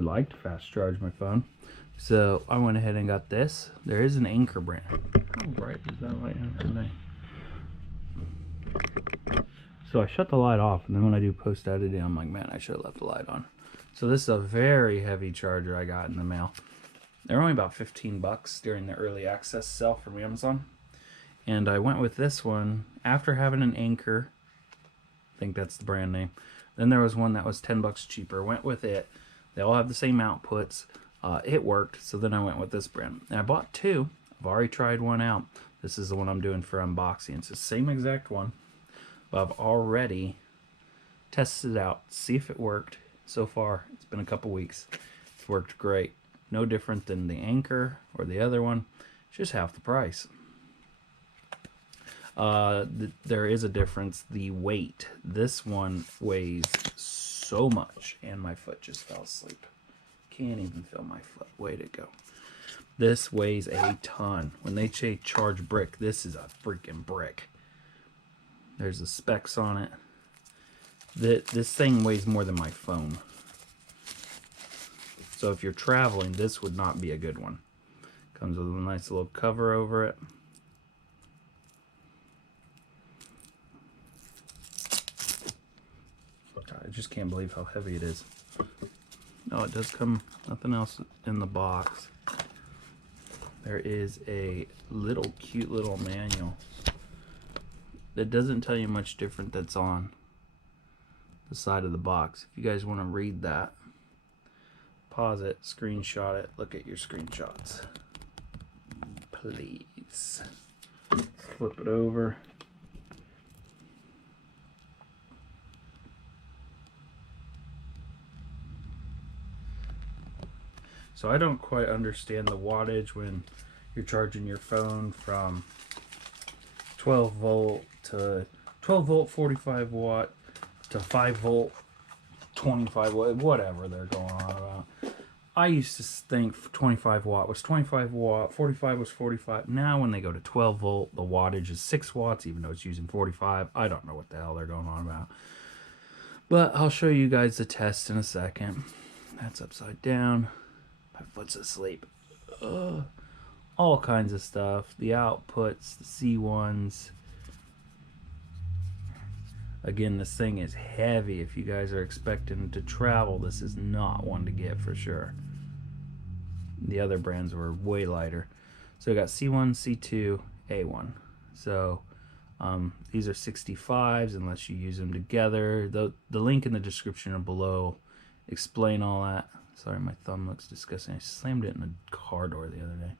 would like to fast charge my phone. So I went ahead and got this. There is an Anchor brand. How bright is that light today? So I shut the light off, and then when I do post editing, I'm like, man, I should have left the light on. So this is a very heavy charger I got in the mail. They're only about 15 bucks during the early access sale from Amazon. And I went with this one after having an Anchor. I think that's the brand name. Then there was one that was 10 bucks cheaper. Went with it. They all have the same outputs. It worked, so then I went with this brand. And I bought two. I've already tried one out. This is the one I'm doing for unboxing. It's the same exact one, but I've already tested it out, see if it worked. So far, it's been a couple weeks. It's worked great. No different than the Anchor or the other one. It's just half the price. There is a difference. The weight. This one weighs so much, and my foot just fell asleep. Can't even feel my foot. Way to go. This weighs a ton. When they say charge brick, this is a freaking brick. There's the specs on it. This thing weighs more than my phone. So if you're traveling, this would not be a good one. Comes with a nice little cover over it. I just can't believe how heavy it is. No, it does come, nothing else in the box. There is a little cute little manual that doesn't tell you much different that's on the side of the box. If you guys want to read that, pause it, screenshot it, look at your screenshots. Please. Flip it over. So I don't quite understand the wattage when you're charging your phone from 12 volt to 12 volt 45 watt to 5 volt 25 watt, whatever they're going on about. I used to think 25 watt was 25 watt, 45 was 45. Now when they go to 12 volt, the wattage is 6 watts, even though it's using 45. I don't know what the hell they're going on about. But I'll show you guys the test in a second. That's upside down. My foot's asleep. All kinds of stuff. The outputs, the C1s. Again, this thing is heavy. If you guys are expecting to travel, this is not one to get for sure. The other brands were way lighter. So we got C1, C2, A1. So these are 65s unless you use them together. The link in the description or below explain all that. Sorry, my thumb looks disgusting. I slammed it in a car door the other day.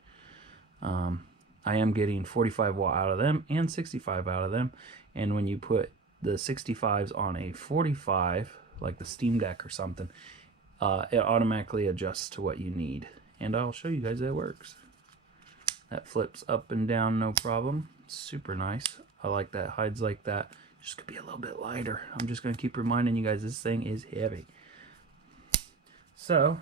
I am getting 45 watt out of them and 65 out of them. And when you put the 65s on a 45, like the Steam Deck or something, it automatically adjusts to what you need. And I'll show you guys that it works. That flips up and down, no problem. Super nice. I like that. Hides like that. Just could be a little bit lighter. I'm just going to keep reminding you guys this thing is heavy. So,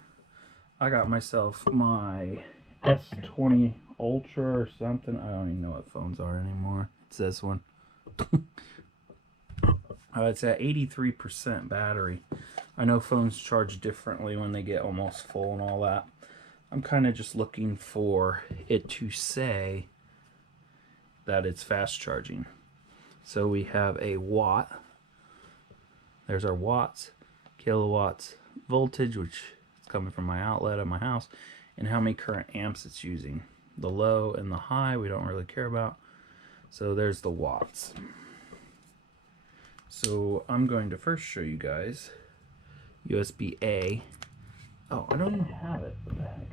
I got myself my S20 Ultra or something. I don't even know what phones are anymore. It's this one. It's at 83% battery. I know phones charge differently when they get almost full and all that. I'm kind of just looking for it to say that it's fast charging. So we have a watt. There's our watts, kilowatts, voltage, which is coming from my outlet at my house, and how many current amps it's using. The low and the high we don't really care about. So there's the watts. So I'm going to first show you guys USB-A. Oh, I don't even have it. What the heck?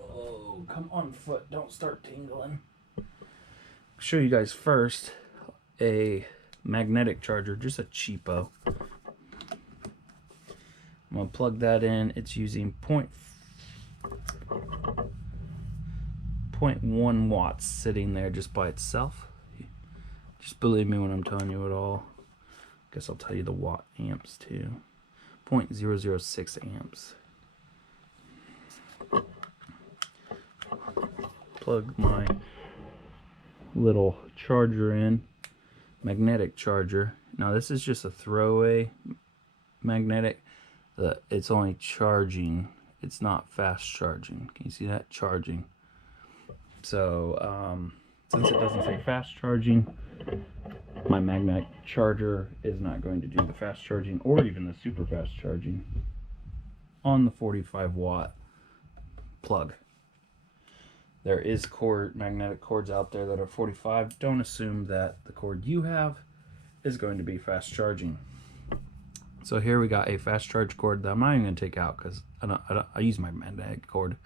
Oh, come on, foot. Don't start tingling. Show you guys first a magnetic charger, just a cheapo. I'm going to plug that in. It's using 0.1 watts sitting there just by itself. Just believe me when I'm telling you it all. Guess I'll tell you the watt amps too. 0.006 amps. Plug my little charger in, magnetic charger. Now this is just a throwaway magnetic. It's only charging. It's not fast charging. Can you see that? Charging. So since it doesn't say fast charging, my magnetic charger is not going to do the fast charging or even the super fast charging on the 45-watt plug. There is magnetic cords out there that are 45. Don't assume that the cord you have is going to be fast charging. So here we got a fast charge cord that I'm not even going to take out because I use my magnetic cord.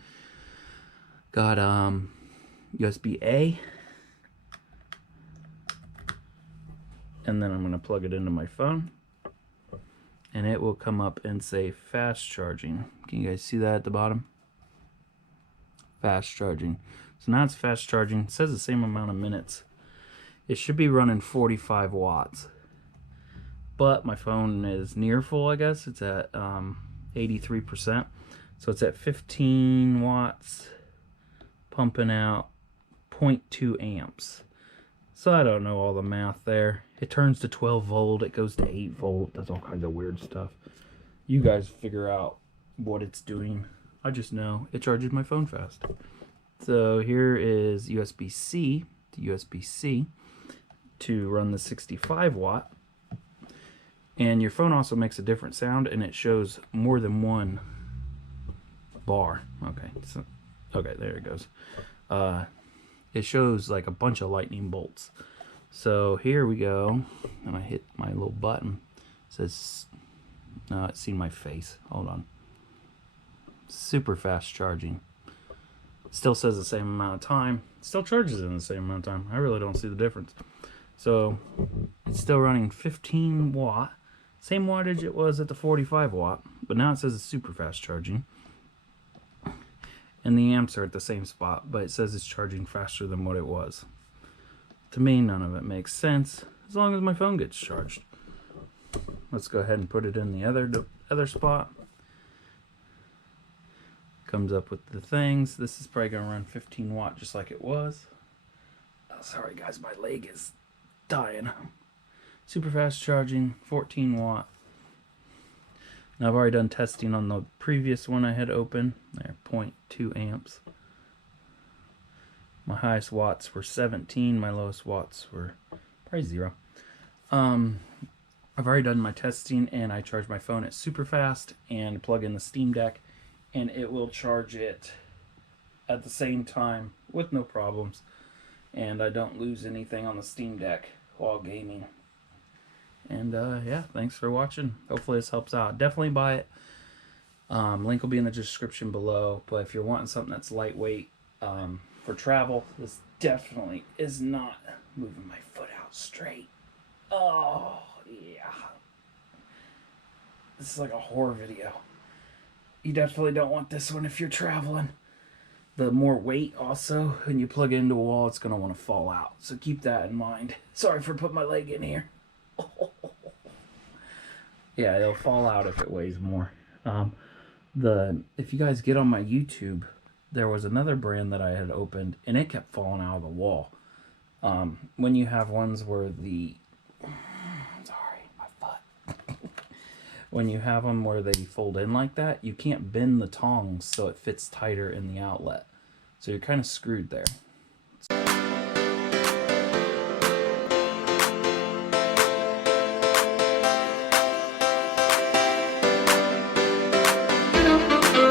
Got USB-A, and then I'm going to plug it into my phone, and it will come up and say fast charging. Can you guys see that at the bottom? Fast charging. So now it's fast charging. It says the same amount of minutes. It should be running 45 watts. But my phone is near full, I guess. It's at 83%. So it's at 15 watts, pumping out 0.2 amps. So I don't know all the math there. It turns to 12 volt, it goes to 8 volt, does all kinds of weird stuff. You guys figure out what it's doing. I just know it charges my phone fast. So here is USB-C to USB-C to run the 65 watt. And your phone also makes a different sound, and it shows more than one bar. Okay, so, okay, there it goes. It shows like a bunch of lightning bolts. So here we go, and I hit my little button. It says, no, it's seen my face. Hold on. Super fast charging. Still says the same amount of time. Still charges in the same amount of time. I really don't see the difference. So it's still running 15 watt. Same wattage it was at the 45 watt, but now it says it's super fast charging. And the amps are at the same spot, but it says it's charging faster than what it was. To me, none of it makes sense, as long as my phone gets charged. Let's go ahead and put it in the other spot. Comes up with the things. This is probably gonna run 15 watt just like it was. Oh, sorry guys, my leg is dying. Super fast charging, 14 watt. Now I've already done testing on the previous one I had open. There, 0.2 amps. My highest watts were 17. My lowest watts were probably 0. I've already done my testing, and I charge my phone at super fast and plug in the Steam Deck, and it will charge it at the same time with no problems. And I don't lose anything on the Steam Deck while gaming. And yeah, thanks for watching. Hopefully this helps out. Definitely buy it. Link will be in the description below. But if you're wanting something that's lightweight for travel, this definitely is not moving my foot out straight. Oh, yeah. This is like a horror video. You definitely don't want this one if you're traveling. The more weight also, when you plug it into a wall, it's going to want to fall out. So keep that in mind. Sorry for putting my leg in here. Yeah, it'll fall out if it weighs more. If you guys get on my YouTube, there was another brand that I had opened, and it kept falling out of the wall. When you have ones where sorry, my foot. When you have them where they fold in like that, you can't bend the tongs so it fits tighter in the outlet. So you're kind of screwed there.